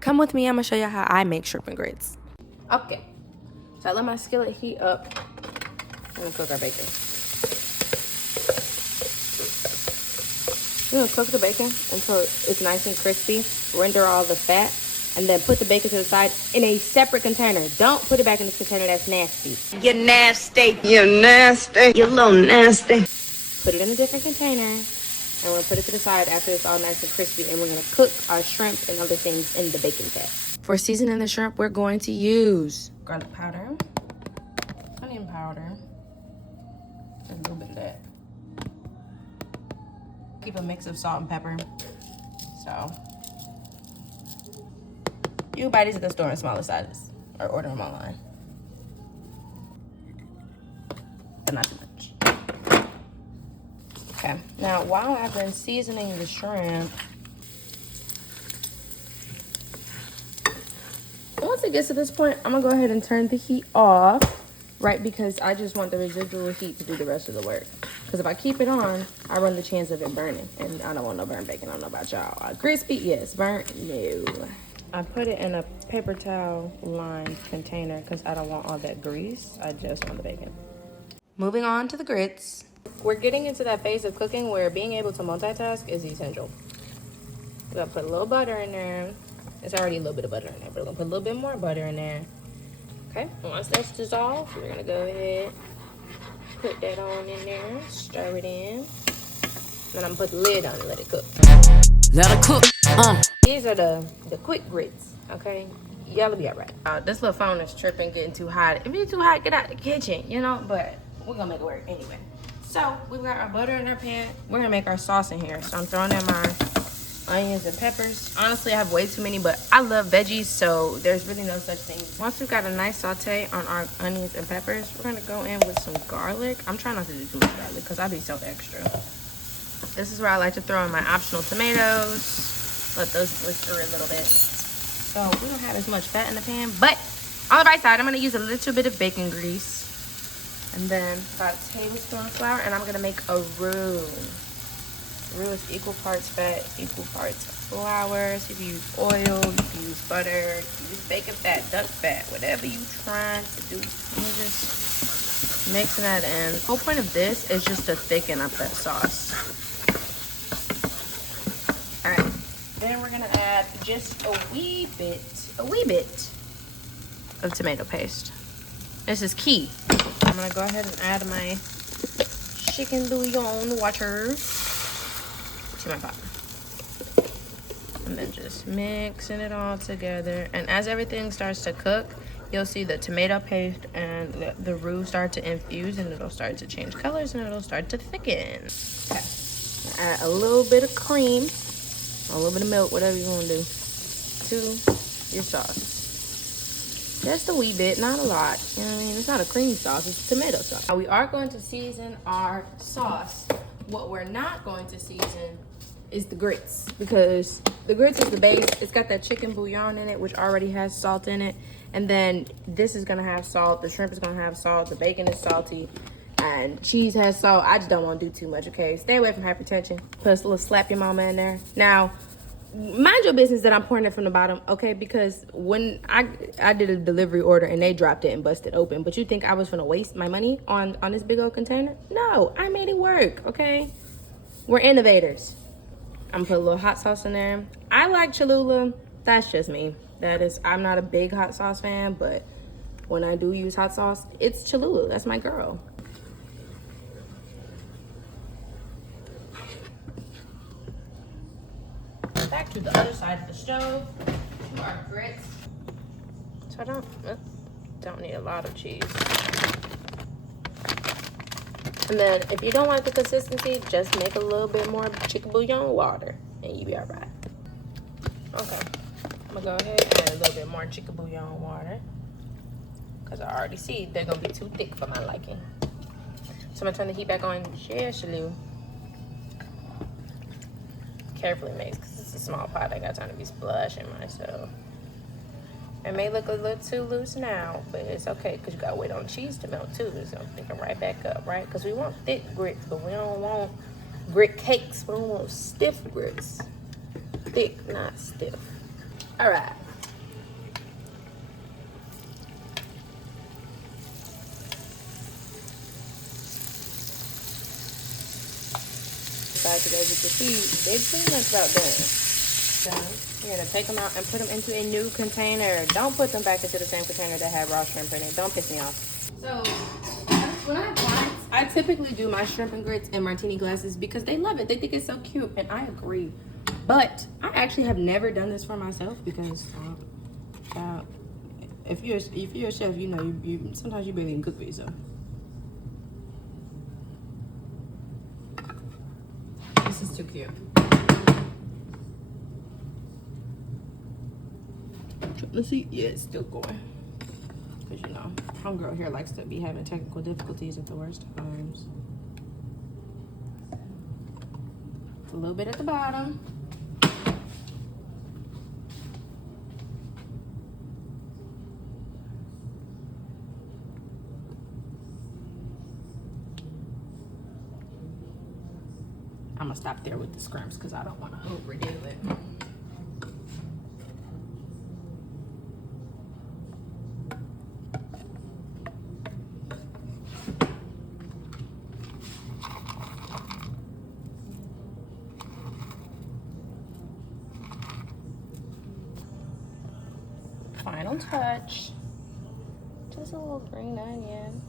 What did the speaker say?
Come with me, I'm gonna show you how I make shrimp and grits. Okay, so I let my skillet heat up. I'm gonna cook our bacon. We're gonna cook the bacon until it's nice and crispy, render all the fat, and then put the bacon to the side in a separate container. Don't put it back in this container, that's nasty. You're nasty. You're nasty. You're a little nasty. Put it in a different container, and we're gonna put it to the side after it's all nice and crispy, and we're gonna cook our shrimp and other things in the bacon fat. For seasoning the shrimp, we're going to use garlic powder, onion powder, and a little bit of that. Keep a mix of salt and pepper. So you can buy these at the store in smaller sizes or order them online, but not too much. Okay, now while I've been seasoning the shrimp, once it gets to this point, I'm gonna go ahead and turn the heat off, right? Because I just want the residual heat to do the rest of the work. Because if I keep it on, I run the chance of it burning, and I don't want no burnt bacon. I don't know about y'all. Crispy, yes. Burnt, no. I put it in a paper towel lined container because I don't want all that grease. I just want the bacon. Moving on to the grits. We're getting into that phase of cooking where being able to multitask is essential. We're gonna put a little butter in there. It's already a little bit of butter in there, but we're gonna put a little bit more butter in there. Okay, once that's dissolved, we're gonna go ahead, put that on in there, stir it in. Then I'm gonna put the lid on and let it cook. Let it cook. These are the quick grits, okay? Y'all will be all right. This little phone is tripping, getting too hot. If it's too hot, get out the kitchen, you know? But we're gonna make it work anyway. So we've got our butter in our pan. We're gonna make our sauce in here. So I'm throwing in my onions and peppers. Honestly, I have way too many, but I love veggies, so there's really no such thing. Once we've got a nice saute on our onions and peppers, we're gonna go in with some garlic. I'm trying not to do too much garlic because I be so extra. This is where I like to throw in my optional tomatoes. Let those blister a little bit. So we don't have as much fat in the pan, but on the right side, I'm gonna use a little bit of bacon grease. And then about a tablespoon of flour, and I'm gonna make a roux. Roux is equal parts fat, equal parts flour. So you can use oil, you can use butter, you can use bacon fat, duck fat, whatever you trying to do. You're just mixing that in. The whole point of this is just to thicken up that sauce. All right, then we're gonna add just a wee bit of tomato paste. This is key. I'm gonna go ahead and add my chicken bouillon water to my pot. And then just mixing it all together. And as everything starts to cook, you'll see the tomato paste and the roux start to infuse, and it'll start to change colors and it'll start to thicken. Okay. Add a little bit of cream, a little bit of milk, whatever you want to do, to your sauce. Just a wee bit, not a lot. You know what I mean? It's not a cream sauce, it's a tomato sauce. Now we are going to season our sauce. What we're not going to season is the grits, because the grits is the base. It's got that chicken bouillon in it, which already has salt in it. And then this is gonna have salt, the shrimp is gonna have salt, the bacon is salty, and cheese has salt. I just don't wanna do too much, okay? Stay away from hypertension. Put a little slap your mama in there. Now, mind your business that I'm pouring it from the bottom, okay? Because when I did a delivery order and they dropped it and busted open, but you think I was gonna waste my money on this big old container? No, I made it work, okay? We're innovators. I'm gonna put a little hot sauce in there. I like Cholula, that's just me. I'm not a big hot sauce fan, but when I do use hot sauce, it's Cholula, that's my girl. Back to the other side of the stove, to our grits. So I don't need a lot of cheese. And then if you don't like the consistency, just make a little bit more chicken bouillon water and you'll be all right. Okay, I'm gonna go ahead and add a little bit more chicken bouillon water because I already see they're gonna be too thick for my liking. So I'm gonna turn the heat back on just a little. Carefully mixed because it's a small pot. I got time to be splashing myself. It may look a little too loose now, but it's okay because you gotta wait on cheese to melt too. So I'm thinking right back up, right? Because we want thick grits, but we don't want grit cakes. We don't want stiff grits. Thick, not stiff. All right, side because as you can see, they're pretty much about done. So you're gonna take them out and put them into a new container. Don't put them back into the same container that had raw shrimp in it. Don't piss me off. So when I have clients, I typically do my shrimp and grits in martini glasses because they love it. They think it's so cute, and I agree. But I actually have never done this for myself because, if you're a chef, you know you sometimes you barely even cook for yourself. This is too cute. Let's see. Yeah, it's still going. Because, you know, homegirl here likes to be having technical difficulties at the worst times. A little bit at the bottom. I'm going to stop there with the scrimps because I don't want to overdo it. Final touch. Just a little green onion.